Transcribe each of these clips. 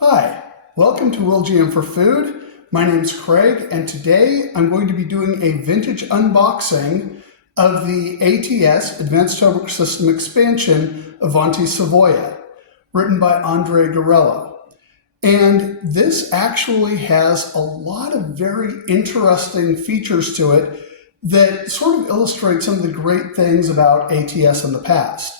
Hi, welcome to Will GM for Food. My name's Craig, and today I'm going to be doing a vintage unboxing of the ATS, Advanced Tobruk System expansion, Avanti Savoia, written by Andrea Garello. And this actually has a lot of very interesting features to it that sort of illustrate some of the great things about ATS in the past.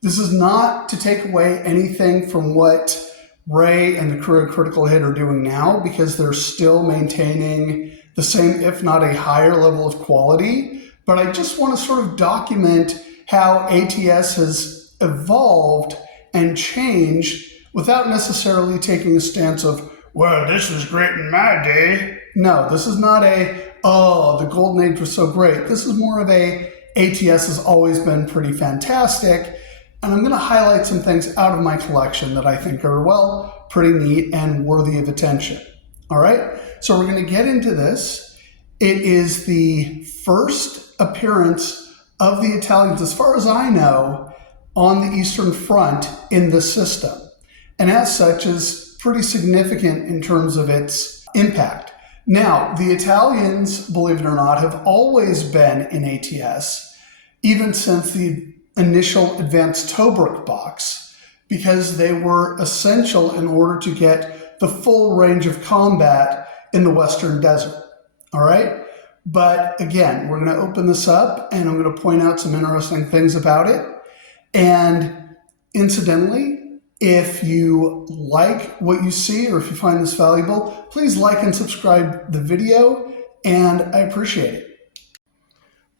This is not to take away anything from what Ray and the crew at Critical Hit are doing now, because they're still maintaining the same, if not a higher level of quality. But I just want to sort of document how ATS has evolved and changed without necessarily taking a stance of, well, this was great in my day. No, this is not the golden age was so great. This is more of ATS has always been pretty fantastic. And I'm going to highlight some things out of my collection that I think are, well, pretty neat and worthy of attention. All right, so we're going to get into this. It is the first appearance of the Italians, as far as I know, on the Eastern Front in the system. And as such is pretty significant in terms of its impact. Now, the Italians, believe it or not, have always been in ATS, even since the initial Advanced Tobruk box, because they were essential in order to get the full range of combat in the Western Desert. All right? But again, we're going to open this up and I'm going to point out some interesting things about it. And incidentally, if you like what you see or if you find this valuable, please like and subscribe the video, and I appreciate it.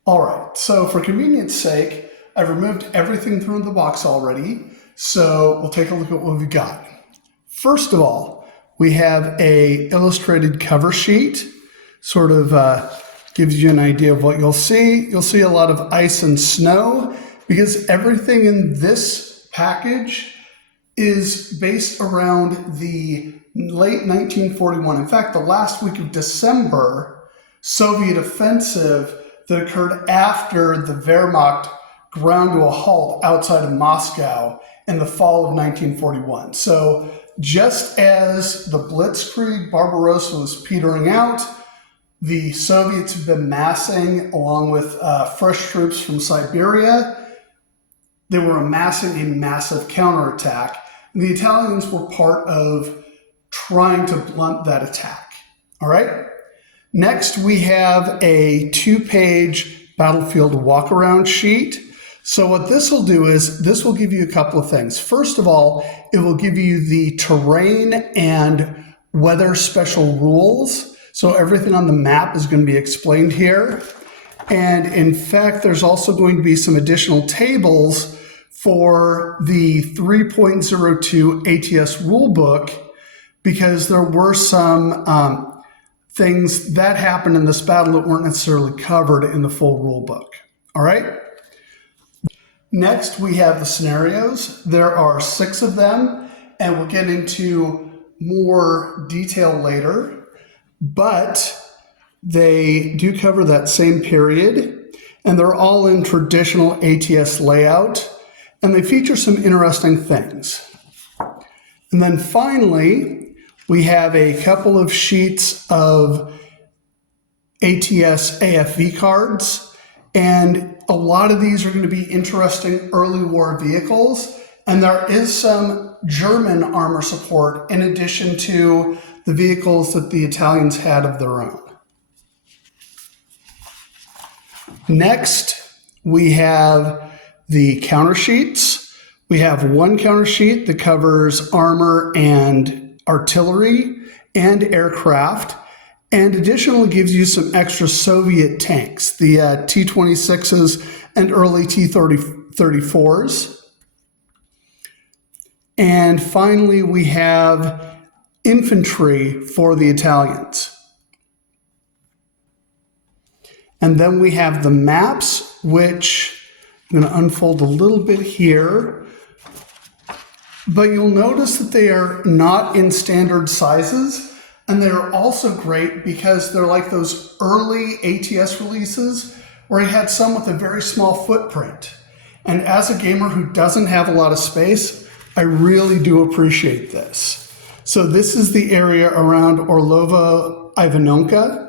All right, so for convenience sake, I've removed everything from the box already, so we'll take a look at what we've got. First of all, we have a illustrated cover sheet, sort of gives you an idea of what you'll see. You'll see a lot of ice and snow because everything in this package is based around the late 1941. In fact, the last week of December Soviet offensive that occurred after the Wehrmacht ground to a halt outside of Moscow in the fall of 1941. So just as the Blitzkrieg Barbarossa was petering out, the Soviets have been massing along with fresh troops from Siberia. They were amassing a massive counterattack. And the Italians were part of trying to blunt that attack. All right. Next, we have a 2-page battlefield walk-around sheet. So what this will do is this will give you a couple of things. First of all, it will give you the terrain and weather special rules. So everything on the map is going to be explained here. And in fact, there's also going to be some additional tables for the 3.02 ATS rulebook, because there were some things that happened in this battle that weren't necessarily covered in the full rulebook. All right. Next, we have the scenarios. There are 6 of them, and we'll get into more detail later, but they do cover that same period, and they're all in traditional ATS layout, and they feature some interesting things. And then finally, we have a couple of sheets of ATS AFV cards, and a lot of these are going to be interesting early war vehicles, and there is some German armor support in addition to the vehicles that the Italians had of their own. Next, we have the counter sheets. We have one counter sheet that covers armor and artillery and aircraft, and additionally gives you some extra Soviet tanks, the T-26s and early T-34s. And finally, we have infantry for the Italians. And then we have the maps, which I'm going to unfold a little bit here. But you'll notice that they are not in standard sizes. And they're also great because they're like those early ATS releases where he had some with a very small footprint. And as a gamer who doesn't have a lot of space, I really do appreciate this. So this is the area around Orlova Ivanovka.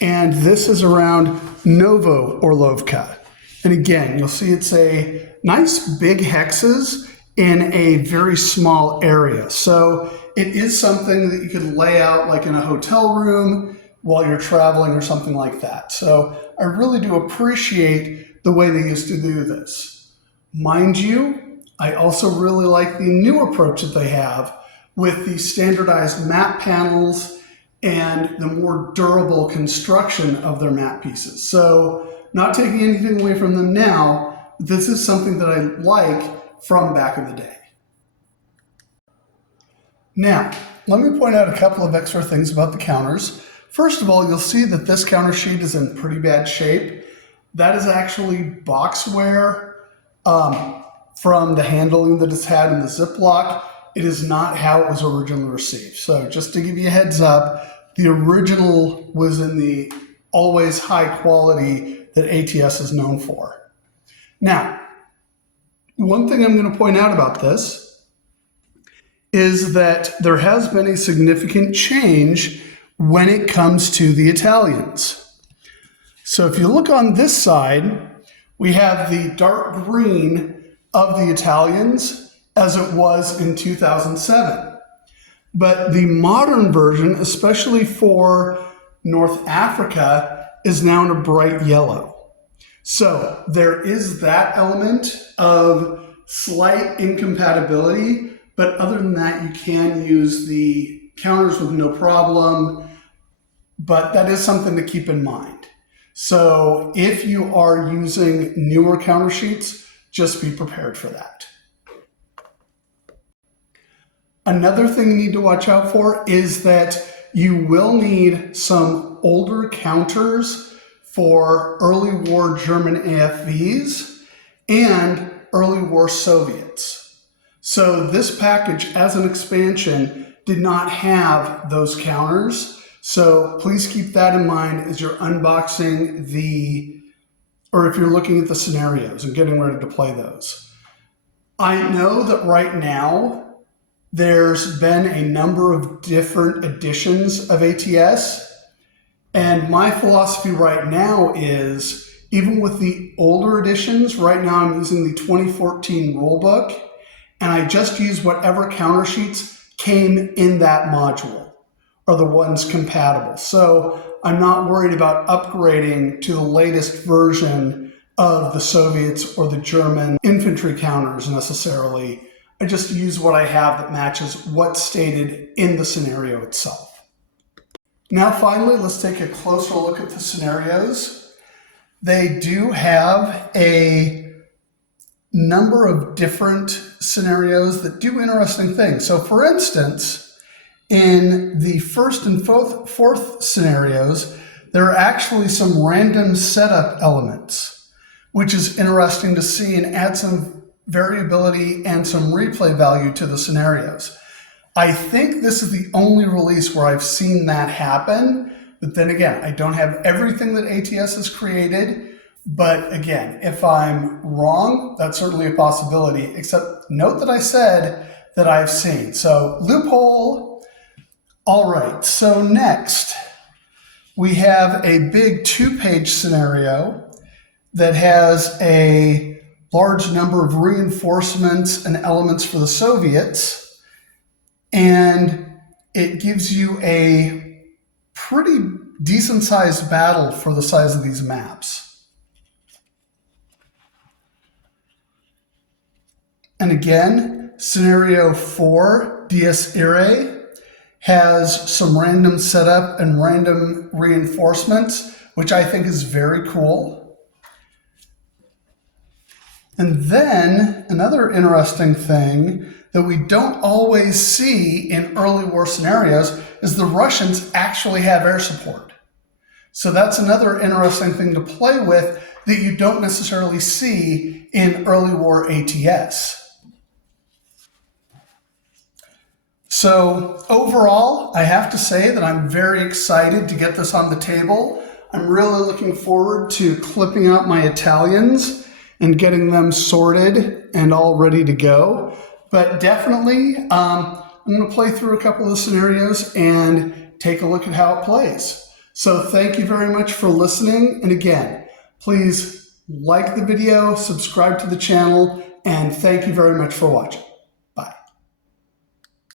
And this is around Novo Orlovka. And again, you'll see it's a nice big hexes in a very small area. So it is something that you could lay out like in a hotel room while you're traveling or something like that. So I really do appreciate the way they used to do this. Mind you, I also really like the new approach that they have with the standardized map panels and the more durable construction of their map pieces. So not taking anything away from them now, this is something that I like from back in the day. Now, let me point out a couple of extra things about the counters. First of all, you'll see that this counter sheet is in pretty bad shape. That is actually box wear from the handling that it's had in the Ziploc. It is not how it was originally received. So just to give you a heads up, the original was in the always high quality that ATS is known for. Now, one thing I'm going to point out about this is that there has been a significant change when it comes to the Italians. So if you look on this side, we have the dark green of the Italians as it was in 2007. But the modern version, especially for North Africa, is now in a bright yellow. So there is that element of slight incompatibility, but other than that, you can use the counters with no problem, but that is something to keep in mind. So if you are using newer counter sheets, just be prepared for that. Another thing you need to watch out for is that you will need some older counters for early war German AFVs and early war Soviets. So this package as an expansion did not have those counters. So please keep that in mind as you're unboxing or if you're looking at the scenarios and getting ready to play those. I know that right now there's been a number of different editions of ATS. And my philosophy right now is, even with the older editions, right now I'm using the 2014 rulebook, and I just use whatever counter sheets came in that module, or the ones compatible. So I'm not worried about upgrading to the latest version of the Soviets or the German infantry counters necessarily. I just use what I have that matches what's stated in the scenario itself. Now finally, let's take a closer look at the scenarios. They do have a number of different scenarios that do interesting things. So for instance, in the first and fourth scenarios, there are actually some random setup elements, which is interesting to see and add some variability and some replay value to the scenarios. I think this is the only release where I've seen that happen, but then again, I don't have everything that ATS has created, but again, if I'm wrong, that's certainly a possibility, except note that I said that I've seen. So loophole. All right, so next we have a big 2-page scenario that has a large number of reinforcements and elements for the Soviets. And it gives you a pretty decent sized battle for the size of these maps. And again, scenario 4, Dies Irae, has some random setup and random reinforcements, which I think is very cool. And then another interesting thing that we don't always see in early war scenarios is the Russians actually have air support. So that's another interesting thing to play with that you don't necessarily see in early war ATS. So overall, I have to say that I'm very excited to get this on the table. I'm really looking forward to clipping out my Italians and getting them sorted and all ready to go. But definitely, I'm going to play through a couple of the scenarios and take a look at how it plays. So thank you very much for listening. And again, please like the video, subscribe to the channel, and thank you very much for watching.